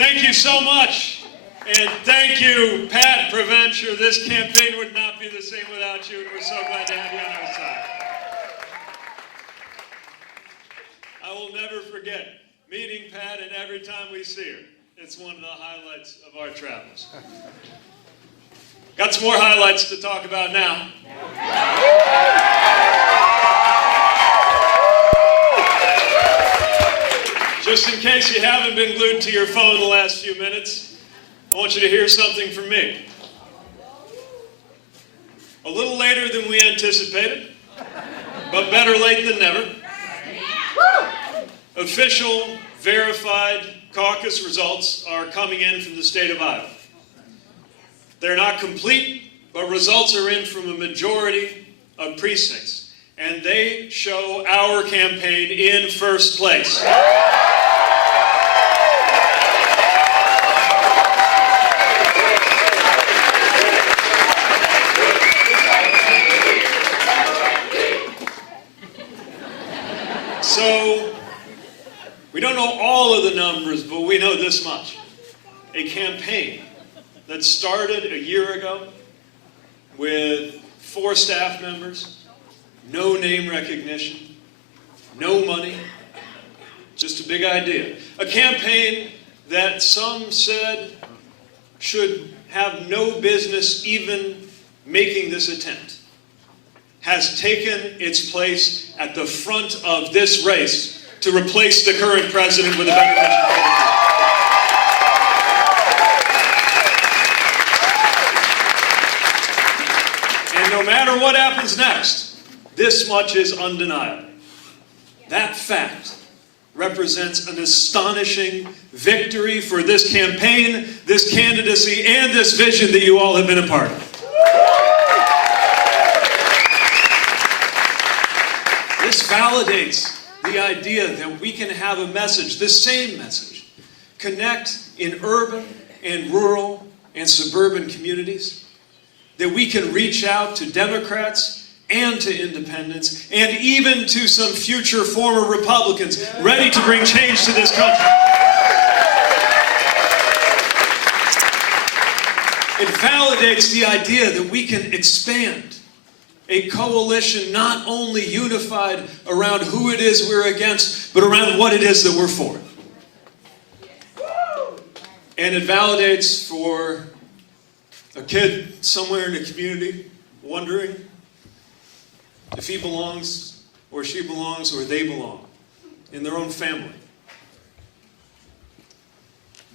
Thank you so much. And thank you, Pat Preventure. This campaign would not be the same without you, and we're so glad to have you on our side. I will never forget meeting Pat, and every time we see her, it's one of the highlights of our travels. Got some more highlights to talk about now. Just in case you haven't been glued to your phone the last few minutes, I want you to hear something from me. A little later than we anticipated, but better late than never. Official, verified caucus results are coming in from the state of Iowa. They're not complete, but results are in from a majority of precincts, and they show our campaign in first place. So, we don't know all of the numbers, but we know this much. A campaign that started a year ago with 4 staff members, no name recognition, no money, just a big idea. A campaign that some said should have no business even making this attempt, has taken its place at the front of this race to replace the current president with a better vision. And no matter what happens next, this much is undeniable. That fact represents an astonishing victory for this campaign, this candidacy, and this vision that you all have been a part of. This validates the idea that we can have a message, this same message, connect in urban and rural and suburban communities, that we can reach out to Democrats and to independents and even to some future former Republicans ready to bring change to this country. It validates the idea that we can expand a coalition not only unified around who it is we're against, but around what it is that we're for. And it validates for a kid somewhere in the community wondering if he belongs or she belongs or they belong in their own family.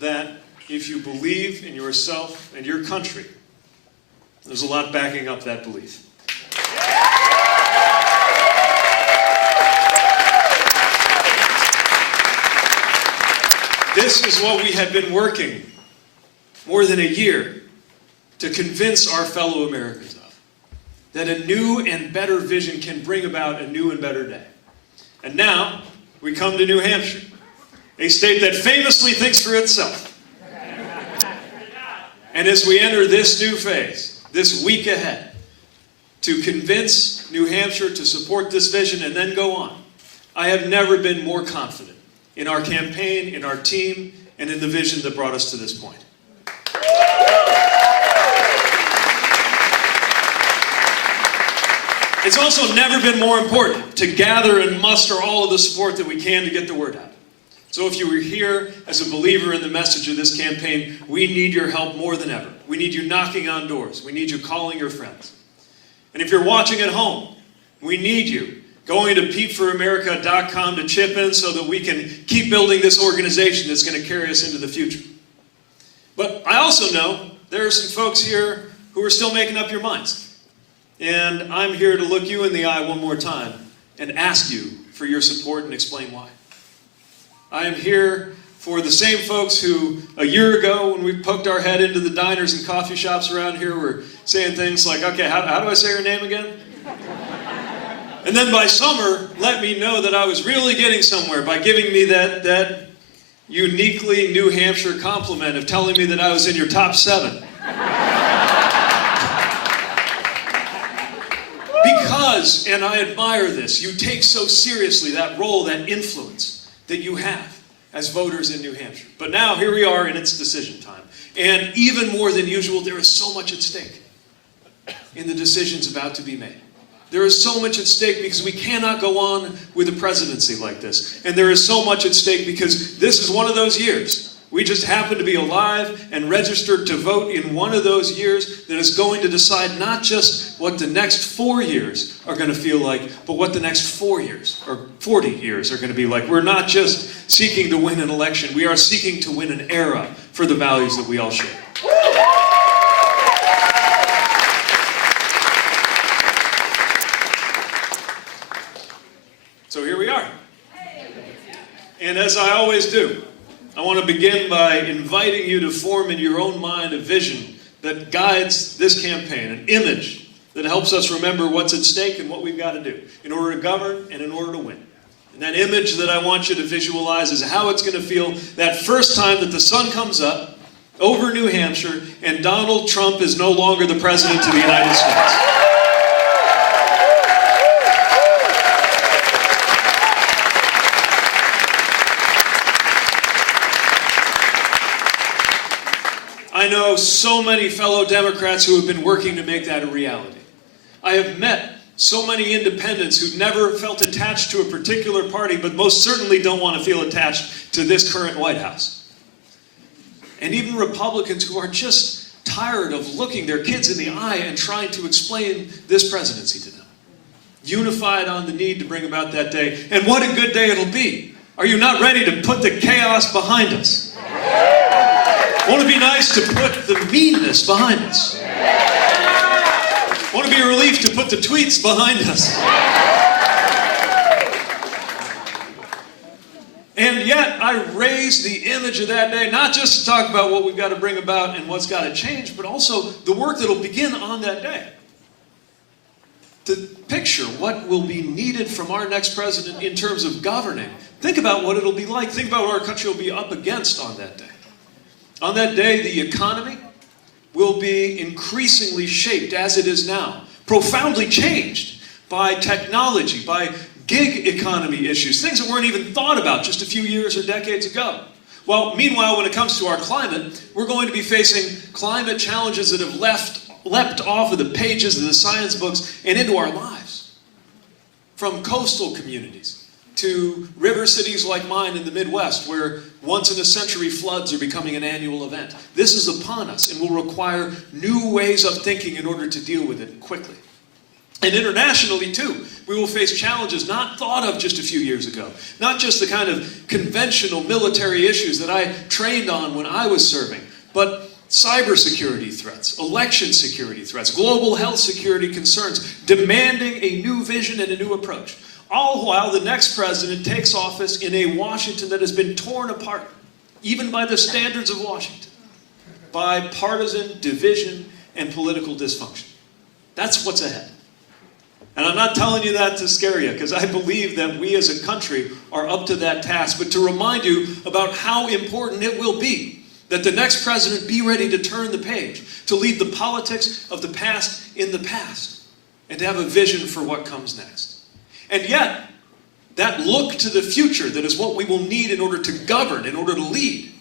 That if you believe in yourself and your country, there's a lot backing up that belief. This is what we have been working more than a year to convince our fellow Americans of. That a new and better vision can bring about a new and better day. And now, we come to New Hampshire, a state that famously thinks for itself. And as we enter this new phase, this week ahead, to convince New Hampshire to support this vision and then go on, I have never been more confident in our campaign, in our team, and in the vision that brought us to this point. It's also never been more important to gather and muster all of the support that we can to get the word out. So if you were here as a believer in the message of this campaign, we need your help more than ever. We need you knocking on doors. We need you calling your friends. And if you're watching at home, we need you going to peepforamerica.com to chip in so that we can keep building this organization that's going to carry us into the future. But I also know there are some folks here who are still making up your minds. And I'm here to look you in the eye one more time and ask you for your support and explain why. I am here for the same folks who a year ago when we poked our head into the diners and coffee shops around here were saying things like, okay, how do I say your name again? And then by summer, let me know that I was really getting somewhere by giving me that uniquely New Hampshire compliment of telling me that I was in your top 7. Because, and I admire this, you take so seriously that role, that influence that you have as voters in New Hampshire. But now, here we are in its decision time. And even more than usual, there is so much at stake in the decisions about to be made. There is so much at stake because we cannot go on with a presidency like this. And there is so much at stake because this is one of those years. We just happen to be alive and registered to vote in one of those years that is going to decide not just what the next 4 years are going to feel like, but what the next 4 years or 40 years are going to be like. We're not just seeking to win an election. We are seeking to win an era for the values that we all share. So here we are. And as I always do, I want to begin by inviting you to form in your own mind a vision that guides this campaign, an image that helps us remember what's at stake and what we've got to do in order to govern and in order to win. And that image that I want you to visualize is how it's going to feel that first time that the sun comes up over New Hampshire and Donald Trump is no longer the president of the United States. I know so many fellow Democrats who have been working to make that a reality. I have met so many independents who've never felt attached to a particular party, but most certainly don't want to feel attached to this current White House. And even Republicans who are just tired of looking their kids in the eye and trying to explain this presidency to them. Unified on the need to bring about that day. And what a good day it'll be. Are you not ready to put the chaos behind us? Won't it be nice to put the meanness behind us? Won't it be a relief to put the tweets behind us? And yet, I raise the image of that day, not just to talk about what we've got to bring about and what's got to change, but also the work that will begin on that day. To picture what will be needed from our next president in terms of governing. Think about what it'll be like. Think about what our country will be up against on that day. On that day, the economy will be increasingly shaped, as it is now, profoundly changed by technology, by gig economy issues, things that weren't even thought about just a few years or decades ago. Well, meanwhile, when it comes to our climate, we're going to be facing climate challenges that have leapt off of the pages of the science books and into our lives. From coastal communities to river cities like mine in the Midwest, where once-in-a-century floods are becoming an annual event. This is upon us and will require new ways of thinking in order to deal with it quickly. And internationally, too, we will face challenges not thought of just a few years ago. Not just the kind of conventional military issues that I trained on when I was serving, but cybersecurity threats, election security threats, global health security concerns, demanding a new vision and a new approach. All while the next president takes office in a Washington that has been torn apart, even by the standards of Washington, by partisan division and political dysfunction. That's what's ahead. And I'm not telling you that to scare you, because I believe that we as a country are up to that task, but to remind you about how important it will be that the next president be ready to turn the page, to leave the politics of the past in the past, and to have a vision for what comes next. And yet, that look to the future, that is what we will need in order to govern, in order to lead.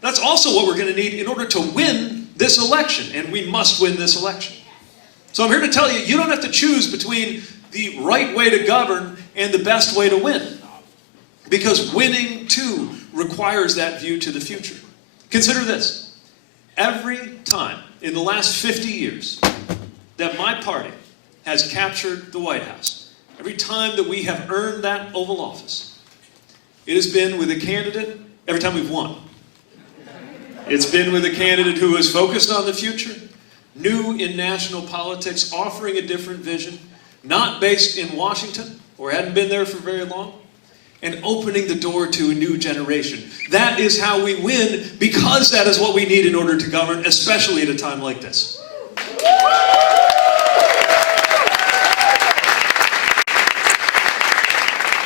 That's also what we're going to need in order to win this election, and we must win this election. So I'm here to tell you, you don't have to choose between the right way to govern and the best way to win. Because winning, too, requires that view to the future. Consider this. Every time in the last 50 years that my party has captured the White House, every time that we have earned that Oval Office, it has been with a candidate, every time we've won, it's been with a candidate who is focused on the future, new in national politics, offering a different vision, not based in Washington, or hadn't been there for very long, and opening the door to a new generation. That is how we win, because that is what we need in order to govern, especially at a time like this.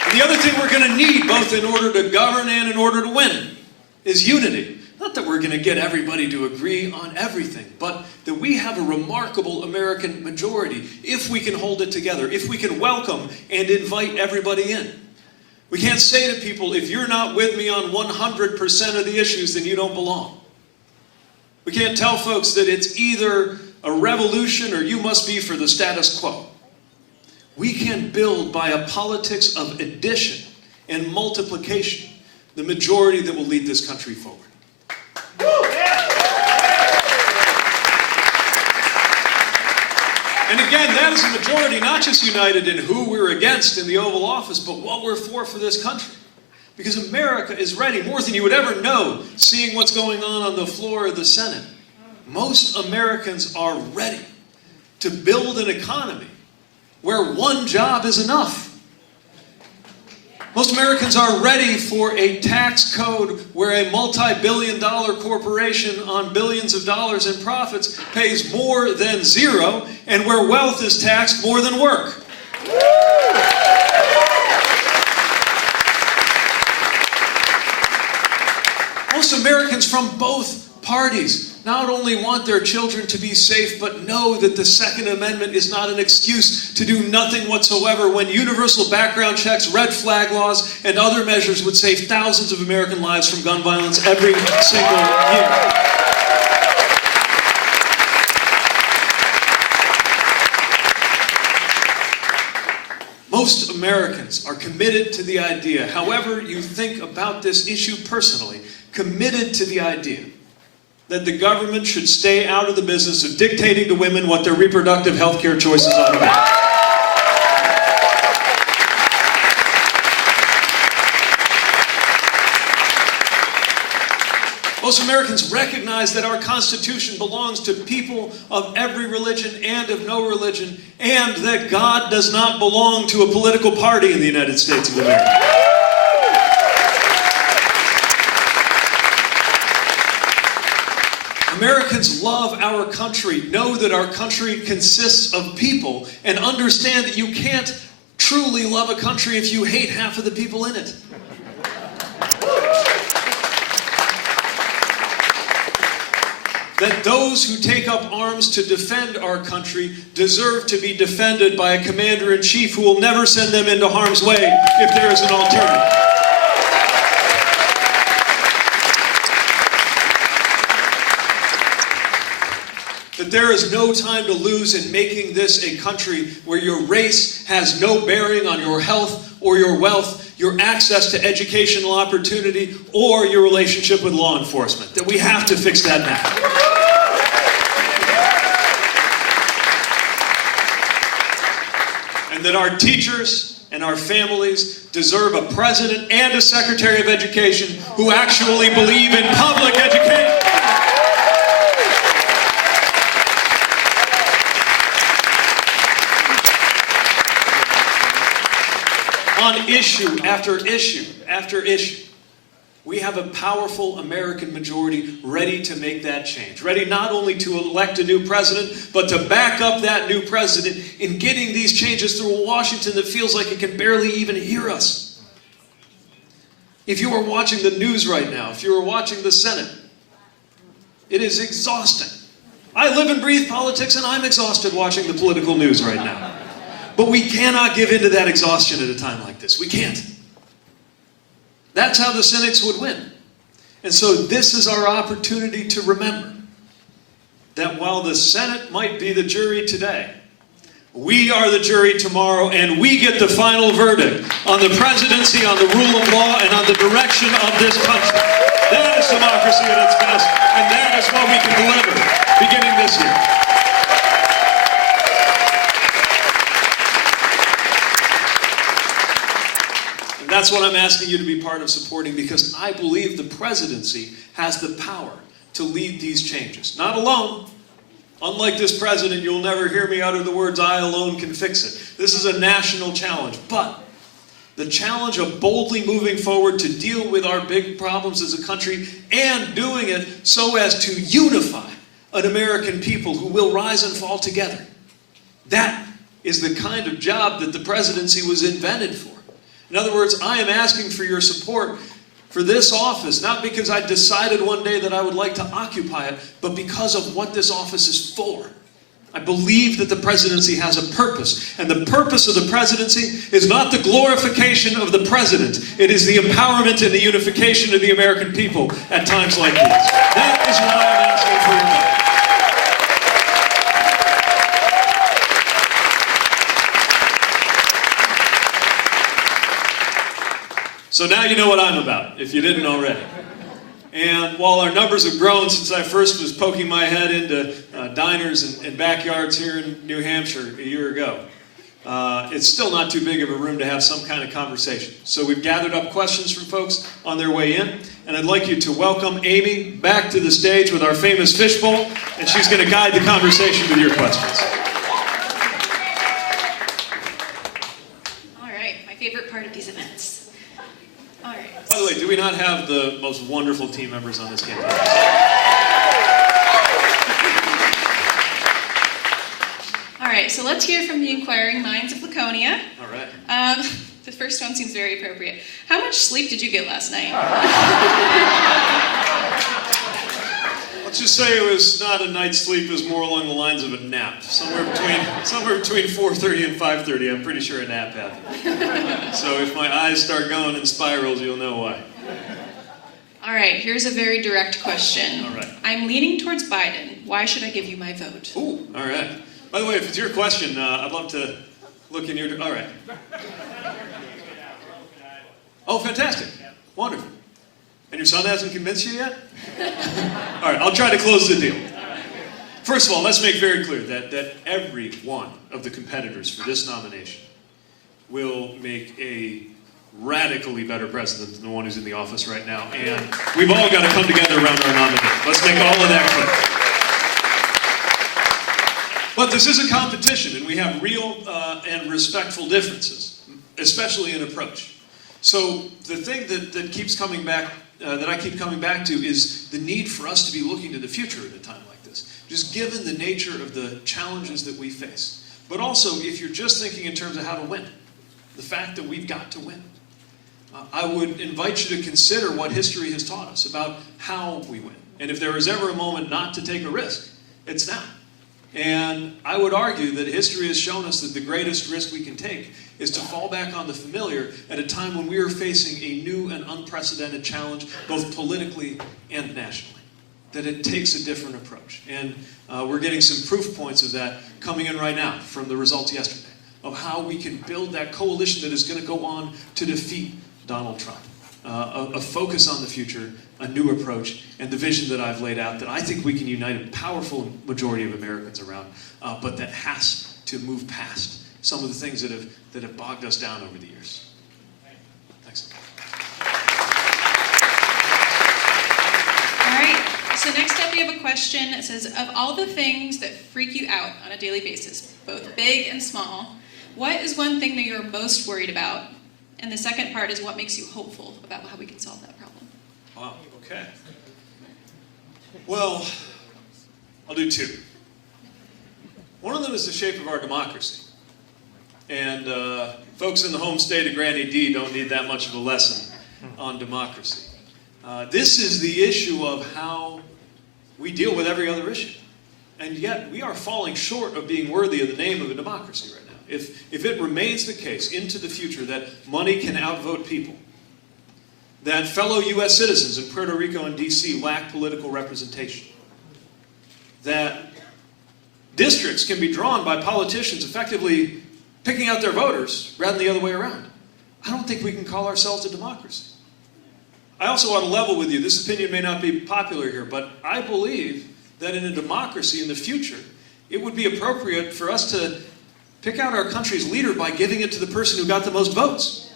And the other thing we're going to need, both in order to govern and in order to win, is unity. Not that we're going to get everybody to agree on everything, but that we have a remarkable American majority if we can hold it together, if we can welcome and invite everybody in. We can't say to people, if you're not with me on 100% of the issues, then you don't belong. We can't tell folks that it's either a revolution or you must be for the status quo. We can build by a politics of addition and multiplication the majority that will lead this country forward. And again, that is a majority not just united in who we're against in the Oval Office, but what we're for this country. Because America is ready, more than you would ever know, seeing what's going on the floor of the Senate. Most Americans are ready to build an economy where one job is enough. Most Americans are ready for a tax code where a multi-billion-dollar corporation on billions of dollars in profits pays more than zero, and where wealth is taxed more than work. Most Americans from both parties not only want their children to be safe, but know that the Second Amendment is not an excuse to do nothing whatsoever when universal background checks, red flag laws, and other measures would save thousands of American lives from gun violence every single year. Most Americans are committed to the idea, however you think about this issue personally, committed to the idea that the government should stay out of the business of dictating to women what their reproductive health care choices ought to be. Most Americans recognize that our Constitution belongs to people of every religion and of no religion, and that God does not belong to a political party in the United States of America. Americans love our country, know that our country consists of people, and understand that you can't truly love a country if you hate half of the people in it. That those who take up arms to defend our country deserve to be defended by a commander-in-chief who will never send them into harm's way if there is an alternative. That there is no time to lose in making this a country where your race has no bearing on your health or your wealth, your access to educational opportunity, or your relationship with law enforcement. That we have to fix that now. And that our teachers and our families deserve a president and a secretary of education who actually believe in public education. On issue after issue after issue, we have a powerful American majority ready to make that change. Ready not only to elect a new president, but to back up that new president in getting these changes through a Washington that feels like it can barely even hear us. If you are watching the news right now, if you are watching the Senate, it is exhausting. I live and breathe politics, and I'm exhausted watching the political news right now. But we cannot give in to that exhaustion at a time like this. We can't. That's how the cynics would win. And so this is our opportunity to remember that while the Senate might be the jury today, we are the jury tomorrow, and we get the final verdict on the presidency, on the rule of law, and on the direction of this country. That is democracy at its best, and that is what we can deliver beginning this year. That's what I'm asking you to be part of supporting, because I believe the presidency has the power to lead these changes. Not alone. Unlike this president, you'll never hear me utter the words, "I alone can fix it." This is a national challenge. But the challenge of boldly moving forward to deal with our big problems as a country, and doing it so as to unify an American people who will rise and fall together. That is the kind of job that the presidency was invented for. In other words, I am asking for your support for this office, not because I decided one day that I would like to occupy it, but because of what this office is for. I believe that the presidency has a purpose. And the purpose of the presidency is not the glorification of the president. It is the empowerment and the unification of the American people at times like these. That is why I'm asking for your vote. So now you know what I'm about, if you didn't already. And while our numbers have grown since I first was poking my head into diners and backyards here in New Hampshire a year ago, it's still not too big of a room to have some kind of conversation. So we've gathered up questions from folks on their way in, and I'd like you to welcome Amy back to the stage with our famous fishbowl, and she's going to guide the conversation with your questions. All right, my favorite part of these events. All right. By the way, do we not have the most wonderful team members on this campaign? All right, so let's hear from the inquiring minds of Laconia. All right. The first one seems very appropriate. How much sleep did you get last night? Let's just say it was not a night's sleep, it was more along the lines of a nap. Somewhere between 4:30 and 5:30, I'm pretty sure a nap happened. So if my eyes start going in spirals, you'll know why. All right, here's a very direct question. All right. I'm leaning towards Biden. Why should I give you my vote? Ooh, all right. By the way, if it's your question, I'd love to look in your... All right. Oh, fantastic. Wonderful. And your son hasn't convinced you yet? All right, I'll try to close the deal. First of all, let's make very clear that every one of the competitors for this nomination will make a radically better president than the one who's in the office right now, and we've all got to come together around our nominee. Let's make all of that clear. But this is a competition, and we have real and respectful differences, especially in approach. So the thing that keeps coming back, that I keep coming back to, is the need for us to be looking to the future at a time like this, just given the nature of the challenges that we face. But also, if you're just thinking in terms of how to win, the fact that we've got to win. I would invite you to consider what history has taught us about how we win. And if there is ever a moment not to take a risk, it's now. And I would argue that history has shown us that the greatest risk we can take is to fall back on the familiar at a time when we are facing a new and unprecedented challenge, both politically and nationally. That it takes a different approach. And we're getting some proof points of that coming in right now from the results yesterday, of how we can build that coalition that is going to go on to defeat Donald Trump. A focus on the future, a new approach, and the vision that I've laid out that I think we can unite a powerful majority of Americans around, but that has to move past some of the things that have bogged us down over the years. Thanks. All right, so next up we have a question that says, of all the things that freak you out on a daily basis, both big and small, what is one thing that you're most worried about? And the second part is what makes you hopeful about how we can solve that problem. Wow, okay. Well, I'll do two. One of them is the shape of our democracy. And folks in the home state of Granny D don't need that much of a lesson on democracy. This is the issue of how we deal with every other issue. And yet we are falling short of being worthy of the name of a democracy right now. If it remains the case into the future that money can outvote people, that fellow U.S. citizens in Puerto Rico and D.C. lack political representation, that districts can be drawn by politicians effectively picking out their voters rather than the other way around, I don't think we can call ourselves a democracy. I also want to level with you. This opinion may not be popular here, but I believe that in a democracy in the future, it would be appropriate for us to pick out our country's leader by giving it to the person who got the most votes.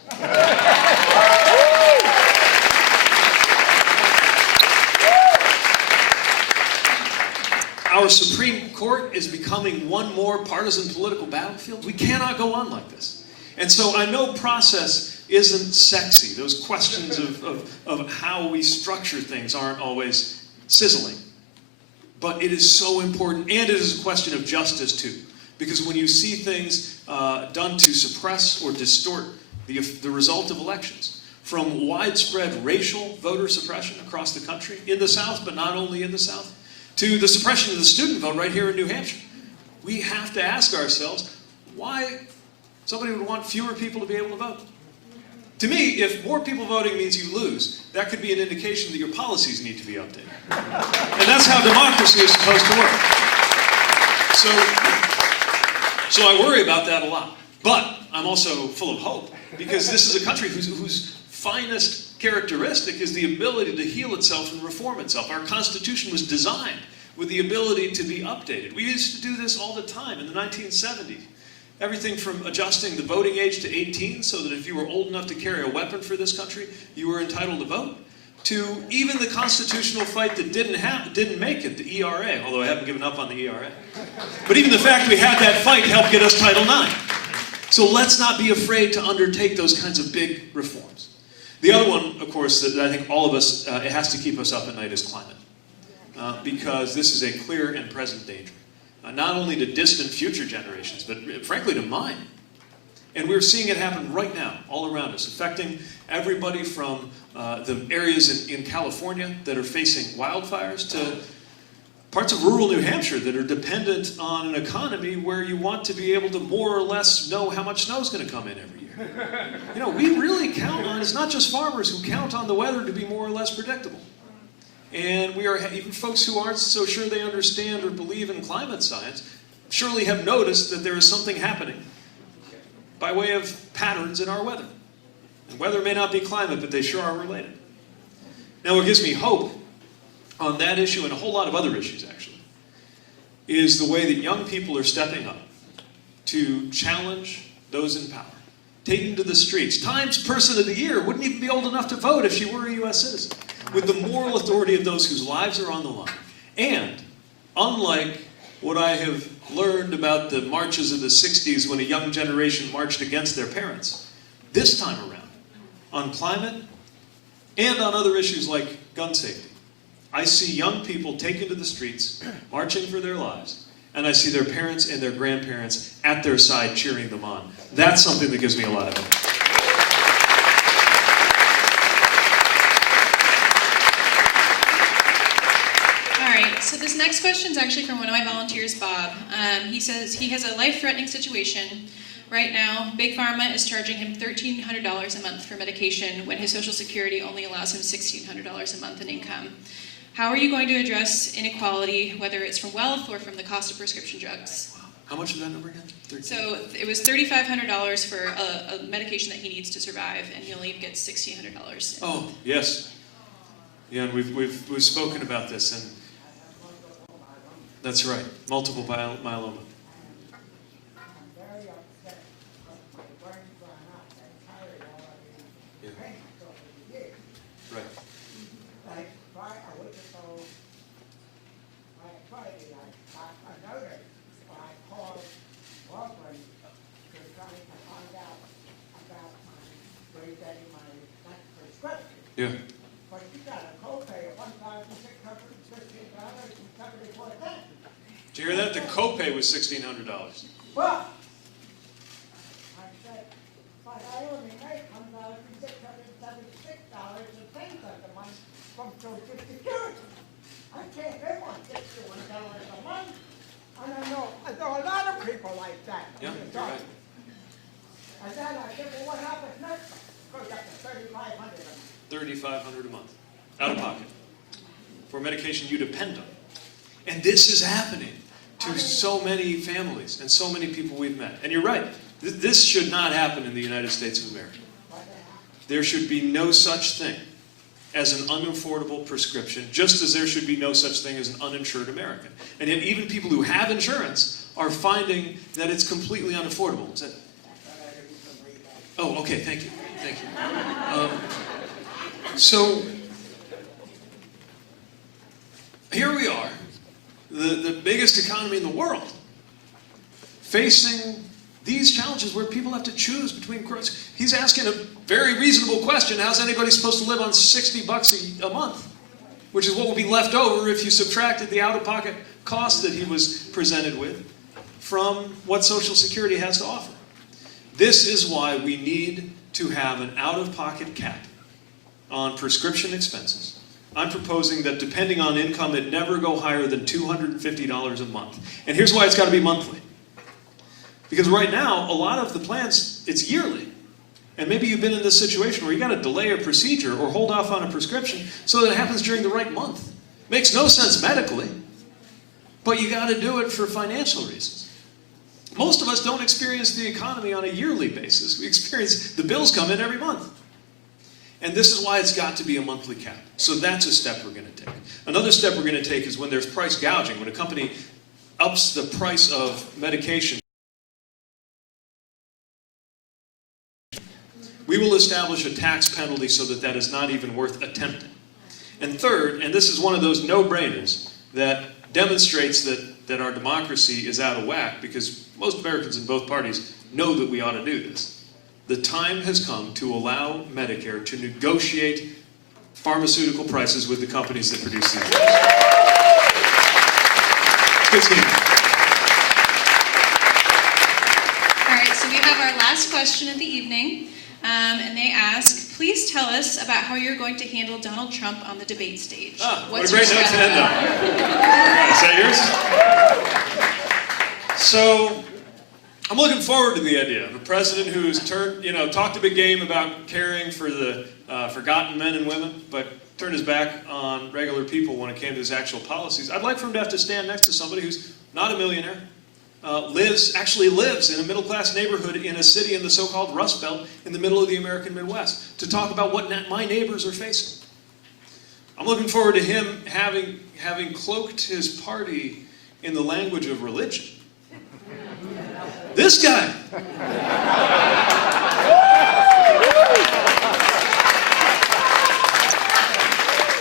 Our Supreme Court is becoming one more partisan political battlefield. We cannot go on like this. And so I know process isn't sexy. Those questions of how we structure things aren't always sizzling. But it is so important, and it is a question of justice too. Because when you see things done to suppress or distort the result of elections, from widespread racial voter suppression across the country, in the South, but not only in the South, to the suppression of the student vote right here in New Hampshire, we have to ask ourselves why somebody would want fewer people to be able to vote. To me, if more people voting means you lose, that could be an indication that your policies need to be updated. And that's how democracy is supposed to work. So I worry about that a lot. But I'm also full of hope, because this is a country whose finest characteristic is the ability to heal itself and reform itself. Our Constitution was designed with the ability to be updated. We used to do this all the time in the 1970s. Everything from adjusting the voting age to 18 so that if you were old enough to carry a weapon for this country, you were entitled to vote, to even the constitutional fight that didn't make it, the ERA, although I haven't given up on the ERA. But even the fact we had that fight helped get us Title IX. So let's not be afraid to undertake those kinds of big reforms. The other one, of course, that I think all of us, it has to keep us up at night is climate. Because this is a clear and present danger. Not only to distant future generations, but frankly to mine. And we're seeing it happen right now, all around us, affecting everybody from the areas in California that are facing wildfires to parts of rural New Hampshire that are dependent on an economy where you want to be able to more or less know how much snow is going to come in every year. You know, we really count on, it's not just farmers who count on the weather to be more or less predictable. And we are, even folks who aren't so sure they understand or believe in climate science, surely have noticed that there is something happening by way of patterns in our weather. And weather may not be climate, but they sure are related. Now, what gives me hope on that issue and a whole lot of other issues, actually, is the way that young people are stepping up to challenge those in power, taking to the streets. Times Person of the Year wouldn't even be old enough to vote if she were a U.S. citizen, with the moral authority of those whose lives are on the line. And unlike what I have learned about the marches of the 60s when a young generation marched against their parents, this time around, on climate and on other issues like gun safety, I see young people taken to the streets, marching for their lives, and I see their parents and their grandparents at their side cheering them on. That's something that gives me a lot of hope. So this next question is actually from one of my volunteers, Bob. He says he has a life-threatening situation. Right now, Big Pharma is charging him $1,300 a month for medication when his Social Security only allows him $1,600 a month in income. How are you going to address inequality, whether it's from wealth or from the cost of prescription drugs? Wow. How much is that number again? 13? So it was $3,500 for a medication that he needs to survive, and he only gets $1,600. Oh, yes. Yeah, and we've spoken about this, and that's right, multiple myeloma. Yeah. Right. Yeah. But you got a copay of $1,615.74. Did you hear that? The copay was $1,600. Well, I said, but I only make $1,676.10 a month from Social Security. I can't live on $61 a month. And I know a lot of people like that. Yeah, you're right. And then I said, well, what happens next? Goes up to $3,500 a month. $3,500 a month, out of pocket, for medication you depend on. And this is happening to so many families and so many people we've met. And you're right, this should not happen in the United States of America. There should be no such thing as an unaffordable prescription, just as there should be no such thing as an uninsured American. And yet even people who have insurance are finding that it's completely unaffordable. Is that... Oh, okay, thank you. Thank you. So, here we are, the biggest economy in the world, facing these challenges where people have to choose between groceries. He's asking a very reasonable question. How's anybody supposed to live on $60 a month? Which is what would be left over if you subtracted the out-of-pocket cost that he was presented with from what Social Security has to offer. This is why we need to have an out-of-pocket cap on prescription expenses I'm proposing that depending on income, it never go higher than $250 a month. And here's why it's got to be monthly. Because right now, a lot of the plans, it's yearly. And maybe you've been in this situation where you got to delay a procedure or hold off on a prescription so that it happens during the right month. Makes no sense medically, but you got to do it for financial reasons. Most of us don't experience the economy on a yearly basis. We experience the bills come in every month. And this is why it's got to be a monthly cap. So that's a step we're going to take. Another step we're going to take is when there's price gouging, when a company ups the price of medication. We will establish a tax penalty so that that is not even worth attempting. And third, and this is one of those no-brainers that demonstrates that our democracy is out of whack, because most Americans in both parties know that we ought to do this. The time has come to allow Medicare to negotiate pharmaceutical prices with the companies that produce these drugs. Good seeing you. All right, so we have our last question of the evening, and they ask, please tell us about how you're going to handle Donald Trump on the debate stage. What a great note to end on. Is that yours? So, I'm looking forward to the idea of a president who's talked a big game about caring for the forgotten men and women, but turned his back on regular people when it came to his actual policies. I'd like for him to have to stand next to somebody who's not a millionaire, actually lives in a middle-class neighborhood in a city in the so-called Rust Belt in the middle of the American Midwest, to talk about what my neighbors are facing. I'm looking forward to him having cloaked his party in the language of religion. This guy.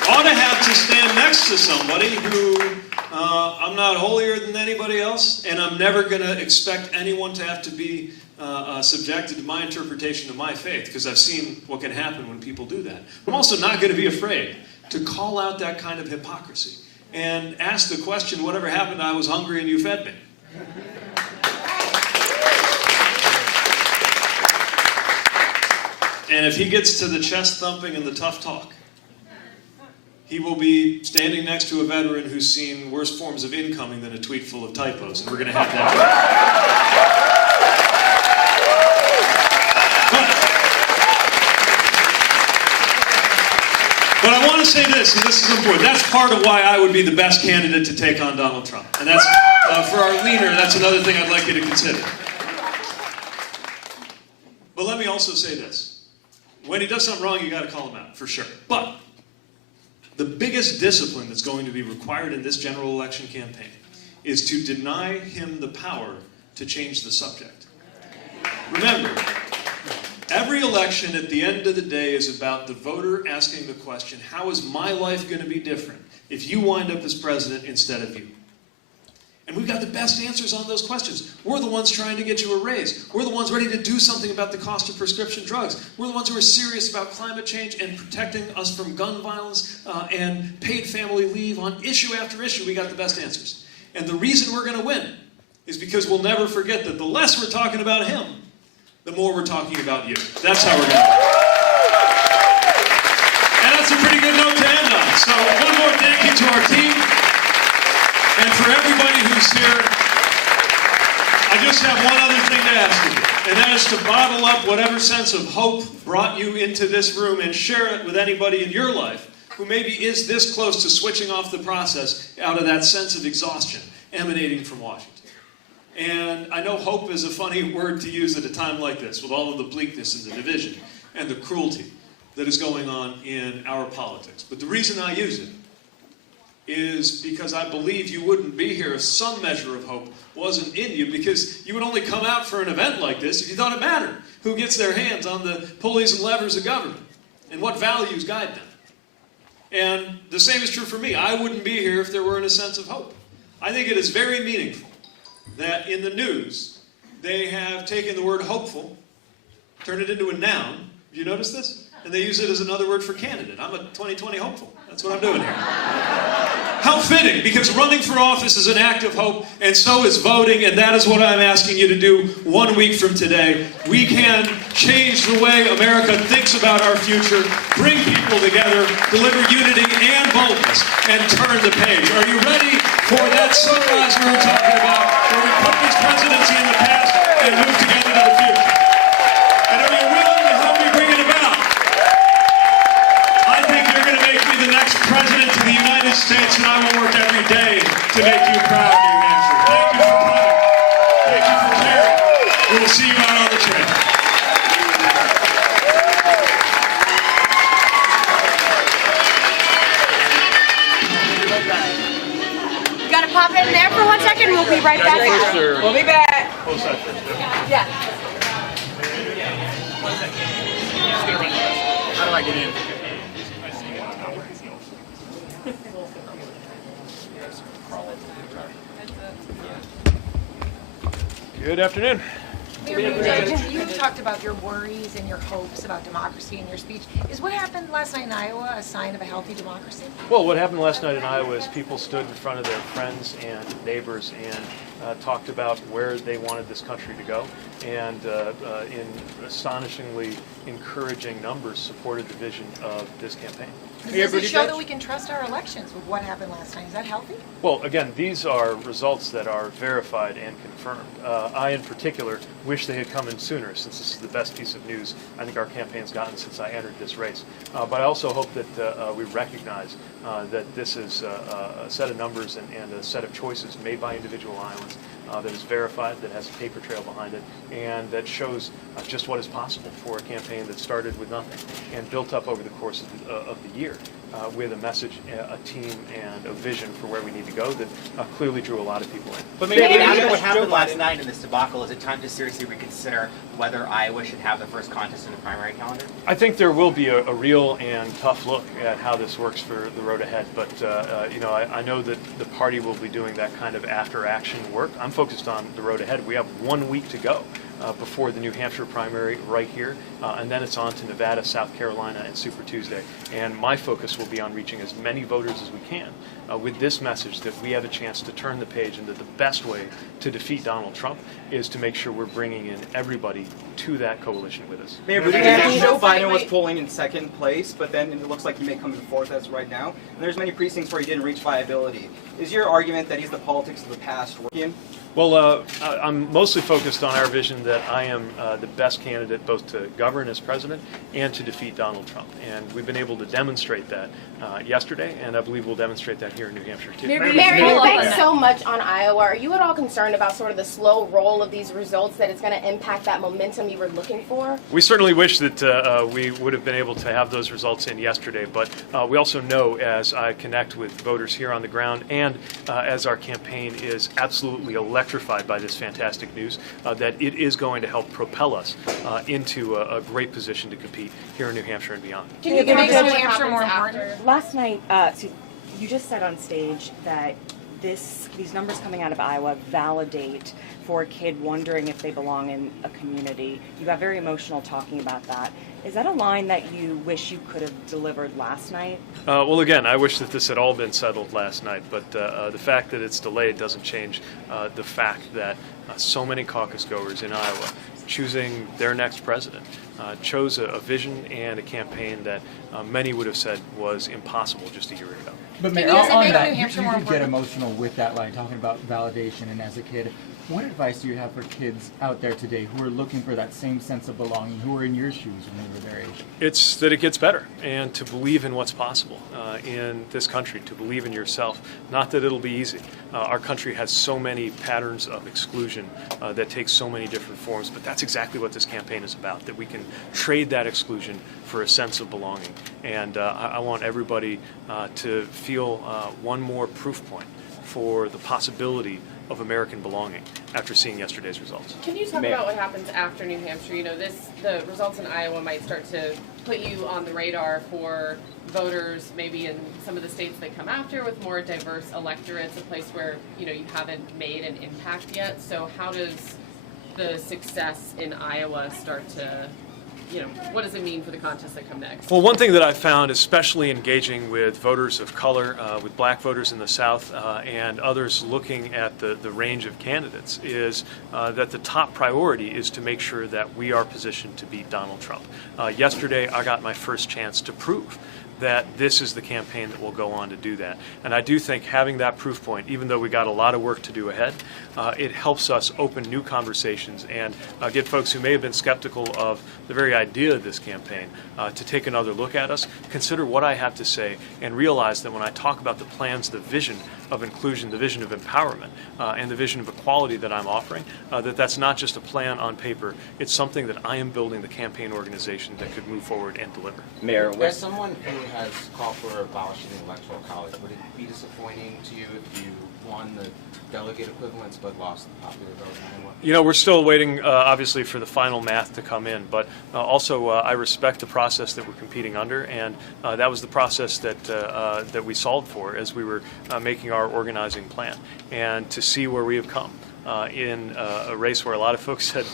Ought to have to stand next to somebody who I'm not holier than anybody else, and I'm never going to expect anyone to have to be subjected to my interpretation of my faith, because I've seen what can happen when people do that. I'm also not going to be afraid to call out that kind of hypocrisy and ask the question, whatever happened, I was hungry and you fed me. And if he gets to the chest thumping and the tough talk, he will be standing next to a veteran who's seen worse forms of incoming than a tweet full of typos. And we're going to have that. But I want to say this, and this is important. That's part of why I would be the best candidate to take on Donald Trump. And that's, for our leader, that's another thing I'd like you to consider. But let me also say this. When he does something wrong, you got to call him out, for sure. But the biggest discipline that's going to be required in this general election campaign is to deny him the power to change the subject. Remember, every election at the end of the day is about the voter asking the question, how is my life going to be different if you wind up as president instead of you? And we've got the best answers on those questions. We're the ones trying to get you a raise. We're the ones ready to do something about the cost of prescription drugs. We're the ones who are serious about climate change and protecting us from gun violence and paid family leave. On issue after issue, we got the best answers. And the reason we're going to win is because we'll never forget that the less we're talking about him, the more we're talking about you. That's how we're going to win. And that's a pretty good note to end on. So one more thank you to our team. And for everybody who's here, I just have one other thing to ask you, and that is to bottle up whatever sense of hope brought you into this room and share it with anybody in your life who maybe is this close to switching off the process out of that sense of exhaustion emanating from Washington. And I know hope is a funny word to use at a time like this, with all of the bleakness and the division and the cruelty that is going on in our politics. But the reason I use it is because I believe you wouldn't be here if some measure of hope wasn't in you, because you would only come out for an event like this if you thought it mattered who gets their hands on the pulleys and levers of government and what values guide them. And the same is true for me. I wouldn't be here if there weren't a sense of hope. I think it is very meaningful that in the news they have taken the word hopeful, turned it into a noun. Have you noticed this? And they use it as another word for candidate. I'm a 2020 hopeful. That's what I'm doing here. How fitting, because running for office is an act of hope, and so is voting, and that is what I'm asking you to do 1 week from today. We can change the way America thinks about our future, bring people together, deliver unity and boldness, and turn the page. Are you ready for that sunrise we were talking about, where we put this presidency in the past and move together to the future? And are you willing to help me bring it about? I think you're going to make me the next president of the United States, and I will work every day to make you proud, New Hampshire. Thank you for coming. Thank you for caring. We will see you out on the trail. You gotta pop in there for 1 second. We'll be right back. We'll be back. Yeah. How do I get in? Good afternoon. You talked about your worries and your hopes about democracy in your speech. Is what happened last night in Iowa a sign of a healthy democracy? Well, what happened last night in Iowa is people stood in front of their friends and neighbors and talked about where they wanted this country to go, and in astonishingly encouraging numbers supported the vision of this campaign. Does it show that we can trust our elections with what happened last night? Is that healthy? Well, again, these are results that are verified and confirmed. I, in particular, wish they had come in sooner, since this is the best piece of news I think our campaign's gotten since I entered this race. But I also hope that we recognize that this is a set of numbers and a set of choices made by individual Iowans that is verified, that has a paper trail behind it, and that shows just what is possible for a campaign that started with nothing and built up over the course of the year with a message, a team, and a vision for where we need to go that clearly drew a lot of people in. But maybe after what happened last night in this debacle, is it time to seriously reconsider whether Iowa should have the first contest in the primary calendar? I think there will be a real and tough look at how this works for the road ahead, but I know that the party will be doing that kind of after-action work. I'm focused on the road ahead. We have 1 week to go before the New Hampshire primary right here, and then it's on to Nevada, South Carolina, and Super Tuesday. And my focus will be on reaching as many voters as we can with this message that we have a chance to turn the page, and that the best way to defeat Donald Trump is to make sure we're bringing in everybody to that coalition with us. Mayor Buttigieg, Joe Biden was polling in second place, but then it looks like he may come in fourth as right now. And there's many precincts where he didn't reach viability. Is your argument that he's the politics of the past working? Well, I'm mostly focused on our vision that I am the best candidate both to govern as president and to defeat Donald Trump. And we've been able to demonstrate that yesterday, and I believe we'll demonstrate that here in New Hampshire, too. Mary, you bank so much on Iowa. Are you at all concerned about sort of the slow roll of these results, that it's going to impact that momentum you were looking for? We certainly wish that we would have been able to have those results in yesterday, but we also know, as I connect with voters here on the ground and as our campaign is absolutely electrified by this fantastic news, that it is going to help propel us into a great position to compete here in New Hampshire and beyond. Can you make New Hampshire more important? Last night, you just said on stage that these numbers coming out of Iowa validate for a kid wondering if they belong in a community. You got very emotional talking about that. Is that a line that you wish you could have delivered last night? Well, again, I wish that this had all been settled last night, but the fact that it's delayed doesn't change the fact that so many caucus goers in Iowa choosing their next president chose a vision and a campaign that many would have said was impossible just a year ago. But Mayor, on that, you did get emotional with that line, talking about validation, and as a kid, what advice do you have for kids out there today who are looking for that same sense of belonging, who were in your shoes when they were their age? It's that it gets better, and to believe in what's possible in this country, to believe in yourself. Not that it'll be easy. Our country has so many patterns of exclusion that take so many different forms, but that's exactly what this campaign is about, that we can trade that exclusion for a sense of belonging. And I want everybody to feel one more proof point for the possibility of American belonging after seeing yesterday's results. Can you talk about what happens after New Hampshire? You know, the results in Iowa might start to put you on the radar for voters, maybe in some of the states that come after with more diverse electorates, a place where, you know, you haven't made an impact yet. So how does the success in Iowa start to what does it mean for the contests that come next? Well, one thing that I've found, especially engaging with voters of color, with black voters in the South, and others looking at the range of candidates, is that the top priority is to make sure that we are positioned to beat Donald Trump. Yesterday, I got my first chance to prove that this is the campaign that will go on to do that. And I do think having that proof point, even though we got a lot of work to do ahead, it helps us open new conversations and get folks who may have been skeptical of the very idea of this campaign to take another look at us, consider what I have to say, and realize that when I talk about the plans, the vision of inclusion, the vision of empowerment, and the vision of equality that I'm offering, that's not just a plan on paper, it's something that I am building the campaign organization that could move forward and deliver. Mayor, as someone who has called for abolishing the Electoral College, would it be disappointing to you if you won the delegate equivalents but lost the popular vote in Iowa? You know, we're still waiting, obviously, for the final math to come in, but also I respect the process that we're competing under, and that was the process that we solved for as we were making our organizing plan, and to see where we have come. In a race where a lot of folks said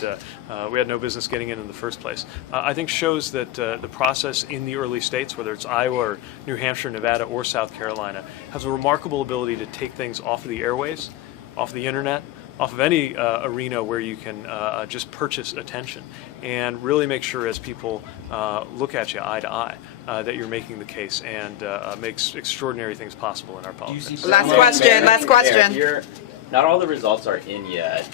we had no business getting in the first place, I think shows that the process in the early states, whether it's Iowa or New Hampshire, Nevada, or South Carolina, has a remarkable ability to take things off of the airwaves, off the internet, off of any arena where you can just purchase attention, and really make sure as people look at you eye to eye that you're making the case and makes extraordinary things possible in our politics. Last question. Not all the results are in yet.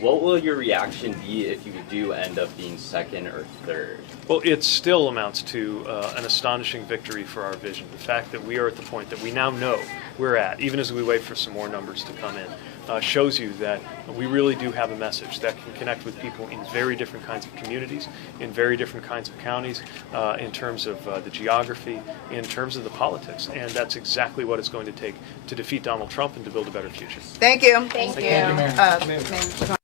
What will your reaction be if you do end up being second or third? Well, it still amounts to an astonishing victory for our vision. The fact that we are at the point that we now know we're at, even as we wait for some more numbers to come in, shows you that we really do have a message that can connect with people in very different kinds of communities, in very different kinds of counties, in terms of the geography, in terms of the politics. And that's exactly what it's going to take to defeat Donald Trump and to build a better future. Thank you. Thank you. Mayor.